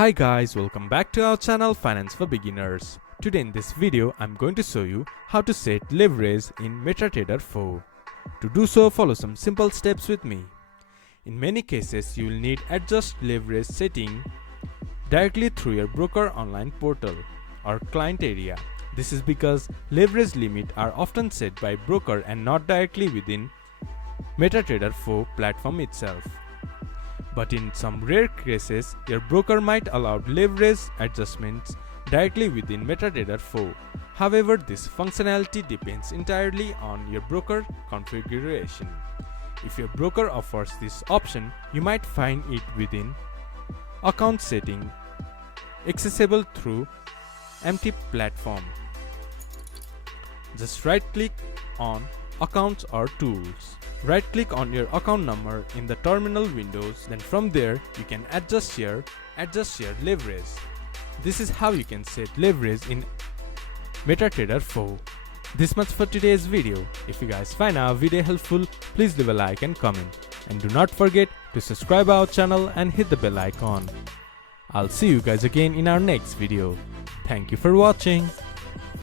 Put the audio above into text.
Hi guys, welcome back to our channel Finance for Beginners. Today in this video, I'm going to show you how to set leverage in MetaTrader 4. To do so, follow some simple steps with me. In many cases, you will need adjust leverage setting directly through your broker online portal or client area. This is because leverage limits are often set by broker and not directly within MetaTrader 4 platform itself. But in some rare cases, your broker might allow leverage adjustments directly within MetaTrader 4. However, this functionality depends entirely on your broker configuration. If your broker offers this option, you might find it within account setting, accessible through empty platform. Just right click on accounts or tools. Right click on your account number in the terminal windows, then from there you can adjust your leverage. This is how you can set leverage in MetaTrader 4. This much for today's video. If you guys find our video helpful, please leave a like and comment. And do not forget to subscribe our channel and hit the bell icon. I'll see you guys again in our next video. Thank you for watching.